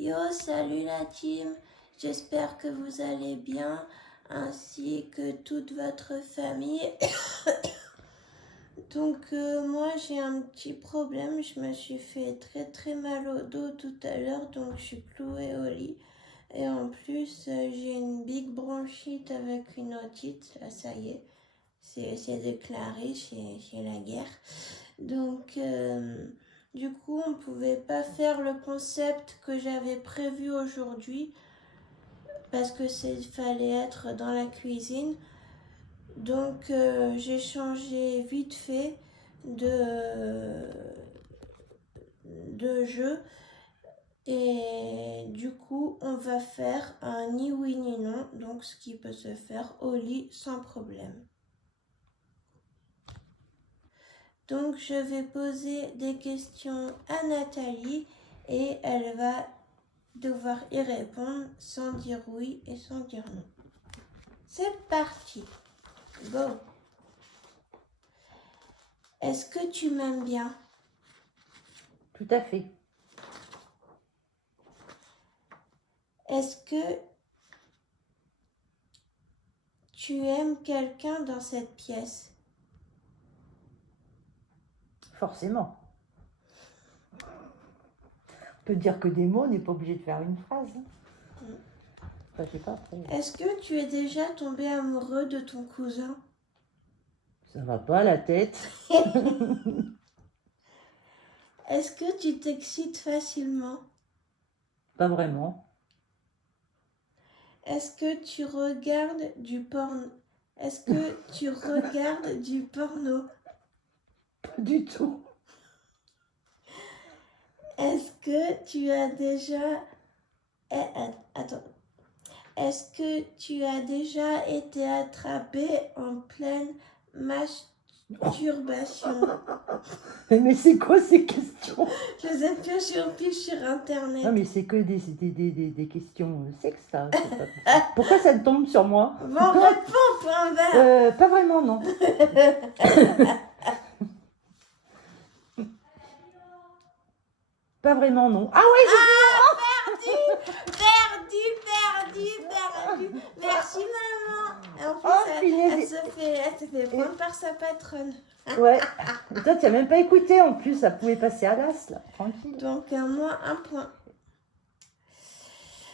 Yo, salut la team, j'espère que vous allez bien, ainsi que toute votre famille. Donc moi j'ai un petit problème, je me suis fait très mal au dos tout à l'heure, donc je suis clouée au lit. Et en plus j'ai une big bronchite avec une otite, là ça y est, c'est déclaré, c'est la guerre. Donc du coup on pouvait pas faire le concept que j'avais prévu aujourd'hui parce que fallait être dans la cuisine. Donc j'ai changé vite fait de jeu et du coup on va faire un ni oui ni non, donc ce qui peut se faire au lit sans problème. Donc je vais poser des questions à Nathalie et elle va devoir y répondre sans dire oui et sans dire non. C'est parti. Go. Est-ce que tu m'aimes bien? Tout à fait. Est-ce que tu aimes quelqu'un dans cette pièce? Forcément. On peut dire que des mots, on n'est pas obligé de faire une phrase. Enfin, je sais pas. Après. Est-ce que tu es déjà tombé amoureux de ton cousin? Ça va pas la tête. Est-ce que tu t'excites facilement? Pas vraiment. Est-ce que tu regardes du porno? Est-ce que tu regardes du porno? Pas du tout. Est-ce que tu as déjà... Attends. Est-ce que tu as déjà été attrapé en pleine masturbation? Mais c'est quoi ces questions? Je les ai pioché sur Internet. Non, mais c'est que des questions sexes, ça. C'est pas possible. Pourquoi ça tombe sur moi? Bon, réponds, point barre. Pas vraiment, non. Pas vraiment, non. Ah ouais, Perdu. Merci maman. Et en plus, Oh, elle se fait prendre par sa patronne. Ouais. Et toi, tu n'as même pas écouté en plus. Ça pouvait passer à l'as, là. Tranquille. Donc, moi, un point.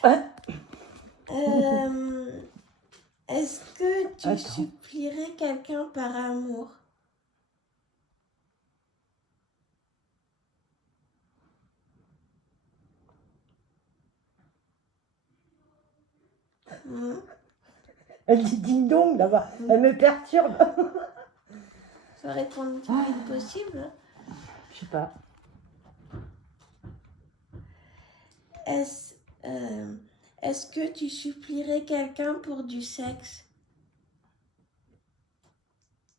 Ouais. Est-ce que tu Attends. supplierais quelqu'un par amour? Elle dit ding dong là-bas. Elle me perturbe. Faut répondre le plus vite possible. Je sais pas. Est-ce que tu supplierais quelqu'un pour du sexe?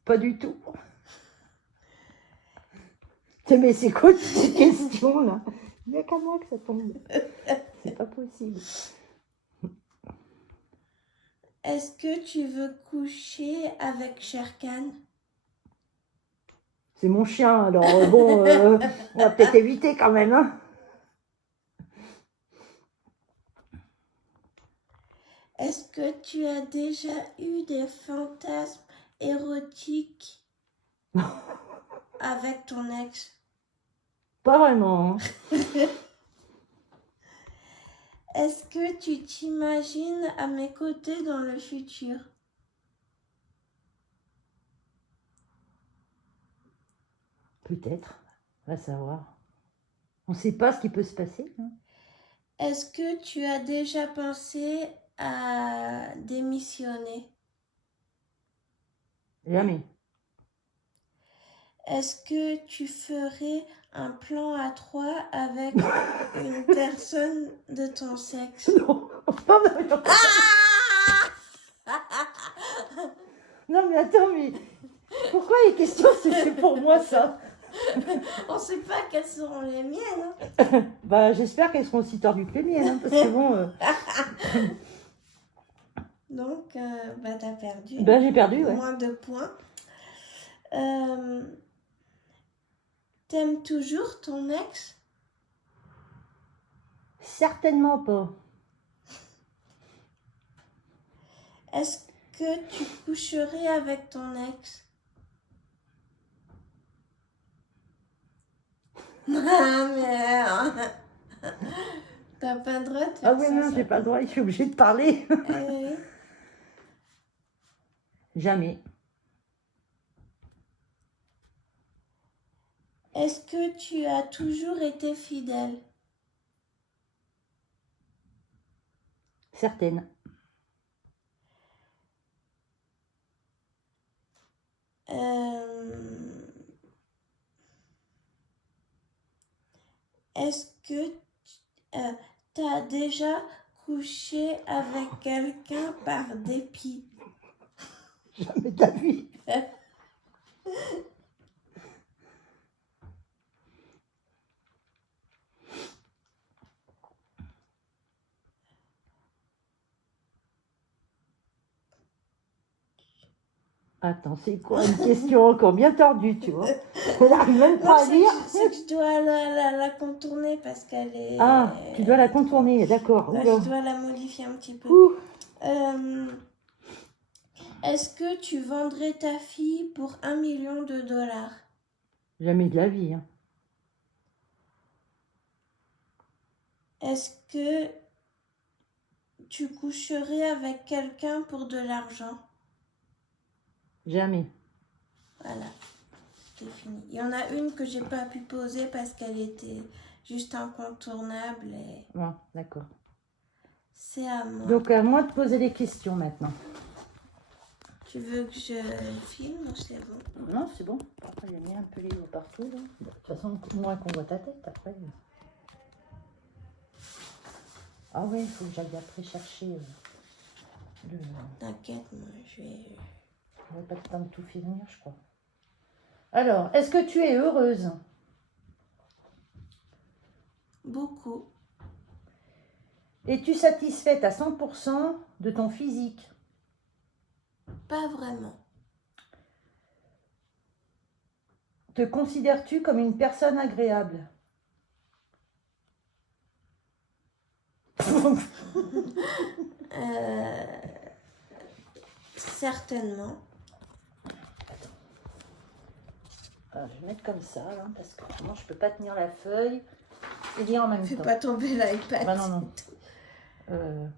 Pas du tout. Mais c'est quoi ces questions là? Il n'y a qu'à moi que ça tombe. C'est pas possible. Est-ce que tu veux coucher avec Sherkan? C'est mon chien, alors bon, on va peut-être éviter quand même. Hein. Est-ce que tu as déjà eu des fantasmes érotiques avec ton ex? Pas vraiment. Est-ce que tu t'imagines à mes côtés dans le futur? Peut-être, on va savoir. On ne sait pas ce qui peut se passer. Hein. Est-ce que tu as déjà pensé à démissionner? Jamais. Est-ce que tu ferais un plan à 3 avec une personne de ton sexe? Non, non mais attends, mais pourquoi les questions c'est pour moi ça? On ne sait pas quelles seront les miennes. Hein. Bah j'espère qu'elles seront aussi tordues que les miennes, hein, parce que bon... Donc, t'as perdu. Bah j'ai perdu, ouais. Moins de points. T'aimes toujours ton ex? Certainement pas. Est-ce que tu coucherais avec ton ex? Ah merde. T'as pas le droit de faire Ah oui, ça. non, j'ai pas le droit, je suis obligée de parler. Oui. Jamais. Est-ce que tu as toujours été fidèle? Certaine. Est-ce que tu as déjà couché avec quelqu'un par dépit? Jamais de la vie. Attends, c'est quoi une question encore bien tordue, tu vois? Elle n'arrive même Non, pas à lire. c'est que je dois la contourner parce qu'elle est... Ah, tu dois la contourner, d'accord. Bah, Oula. je dois la modifier un petit peu. Ouh. Est-ce que tu vendrais ta fille pour 1 million de dollars? Jamais de la vie. Hein. Est-ce que tu coucherais avec quelqu'un pour de l'argent? Jamais. Voilà, c'est fini. Il y en a une que j'ai pas pu poser parce qu'elle était juste incontournable et Bon, d'accord. c'est à moi. Donc, à moi de poser des questions maintenant. Tu veux que je filme ou c'est bon? Non, c'est bon. Après, j'ai mis un peu les mots partout. Là. De toute façon, moins qu'on voit ta tête après. Ah oui, il faut que j'aille après chercher le... T'inquiète, moi je vais... On n'a pas le temps de tout finir, je crois. Alors, est-ce que tu es heureuse? Beaucoup. Es-tu satisfaite à 100% de ton physique? Pas vraiment. Te considères-tu comme une personne agréable? Certainement. Alors, je vais mettre comme ça, là, parce que moi, je peux pas tenir la feuille et lire en même Fais temps. pas tomber l'iPad. Bah non, non.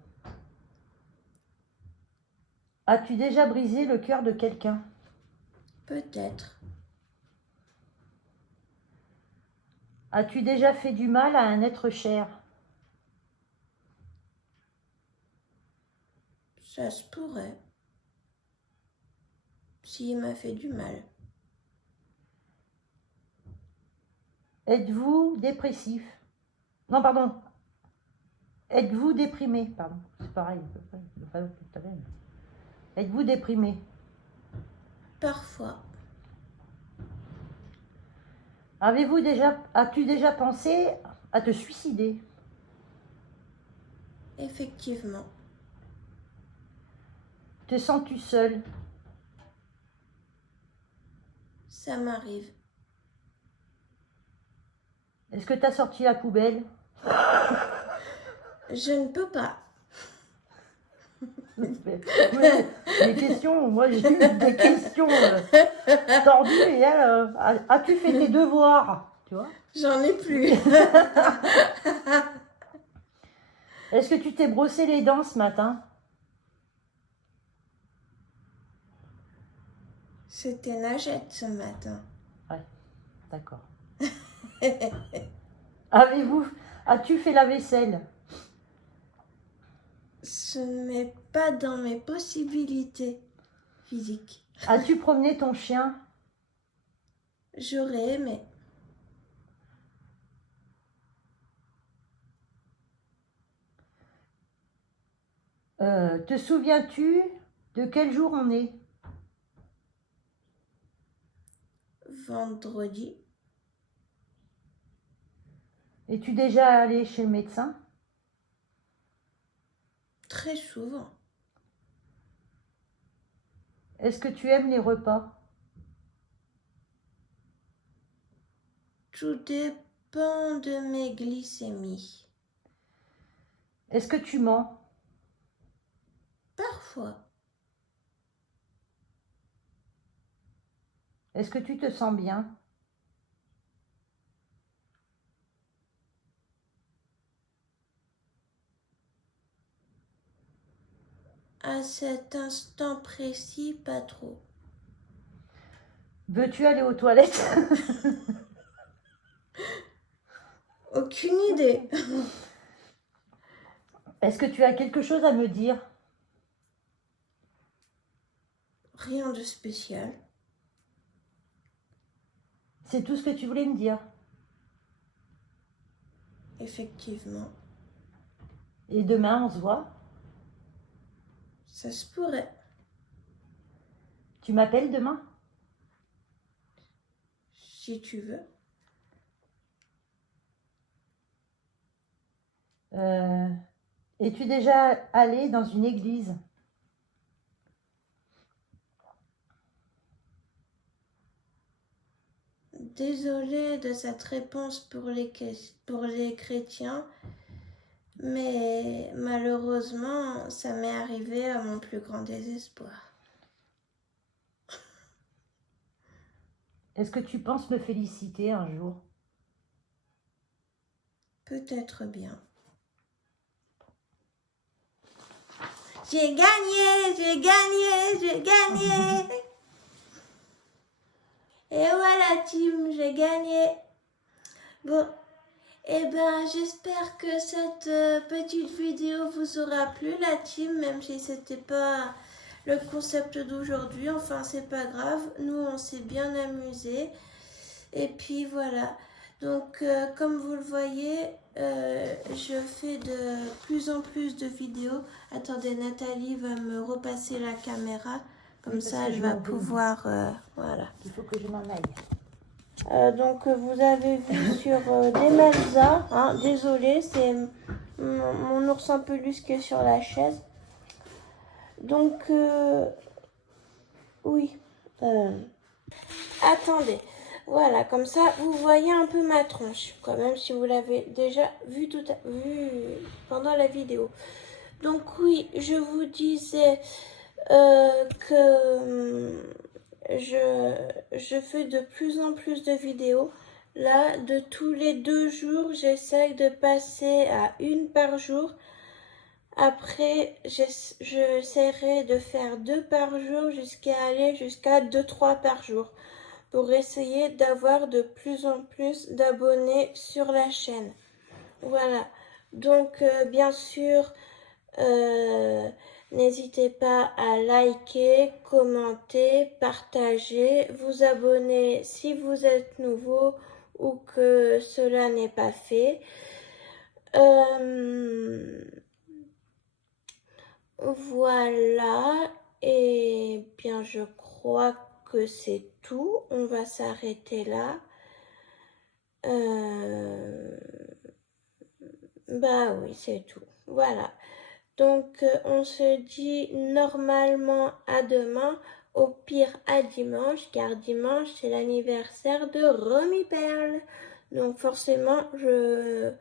As-tu déjà brisé le cœur de quelqu'un? Peut-être. As-tu déjà fait du mal à un être cher? Ça se pourrait. S'il m'a fait du mal. Êtes-vous dépressif? Non, pardon. Êtes-vous déprimé? Pardon, c'est pareil. Êtes-vous déprimé? Parfois. As-tu déjà pensé à te suicider? Effectivement. Te sens-tu seul? Ça m'arrive. Est-ce que tu as sorti la poubelle? Je ne peux pas. Ouais, des questions, moi j'ai eu des questions tordues et elle, as-tu fait tes devoirs? Tu vois? J'en ai plus. Est-ce que tu t'es brossé les dents ce matin? C'était Nagette ce matin. Ouais, d'accord. As-tu fait la vaisselle? Ce n'est pas dans mes possibilités physiques. As-tu promené ton chien? J'aurais aimé. Te souviens-tu de quel jour on est? Vendredi. Es-tu déjà allé chez le médecin? Très souvent. Est-ce que tu aimes les repas? Tout dépend de mes glycémies. Est-ce que tu mens? Parfois. Est-ce que tu te sens bien? À cet instant précis, pas trop. Veux-tu aller aux toilettes? Aucune idée. Est-ce que tu as quelque chose à me dire? Rien de spécial. C'est tout ce que tu voulais me dire. Effectivement. Et demain, on se voit? Ça se pourrait. Tu m'appelles demain? Si tu veux. Es-tu déjà allé dans une église? Désolée de cette réponse pour les chrétiens, mais malheureusement, ça m'est arrivé à mon plus grand désespoir. Est-ce que tu penses me féliciter un jour? Peut-être bien. J'ai gagné, j'ai gagné, j'ai gagné. Et voilà, team, j'ai gagné. Bon, eh ben, j'espère que cette petite vidéo vous aura plu, la team, même si c'était pas le concept d'aujourd'hui. Enfin, c'est pas grave. Nous, on s'est bien amusés. Et puis voilà. Donc, comme vous le voyez, je fais de plus en plus de vidéos. Attendez, Nathalie va me repasser la caméra. Comme ça, elle va pouvoir... voilà. Il faut que je m'en aille. Donc, vous avez vu sur Demelza. Hein, désolé, c'est mon ours en peluche qui est sur la chaise. Donc, oui. Attendez. Voilà, comme ça, vous voyez un peu ma tronche, quand même, si vous l'avez déjà vu pendant la vidéo. Donc oui, je vous disais que je fais de plus en plus de vidéos. Là, de tous les 2 jours, j'essaye de passer à 1 par jour. Après, j'essaierai de faire 2 par jour jusqu'à aller jusqu'à 2-3 par jour, pour essayer d'avoir de plus en plus d'abonnés sur la chaîne. Voilà. Donc, bien sûr, n'hésitez pas à liker, commenter, partager, vous abonner si vous êtes nouveau ou que cela n'est pas fait. Voilà. Et bien, je crois que c'est tout. On va s'arrêter là. Bah oui, c'est tout. Voilà. Donc, on se dit normalement à demain, au pire à dimanche, car dimanche, c'est l'anniversaire de Romy Perle. Donc, forcément, je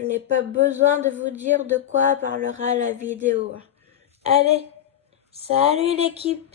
n'ai pas besoin de vous dire de quoi parlera la vidéo. Allez, salut l'équipe!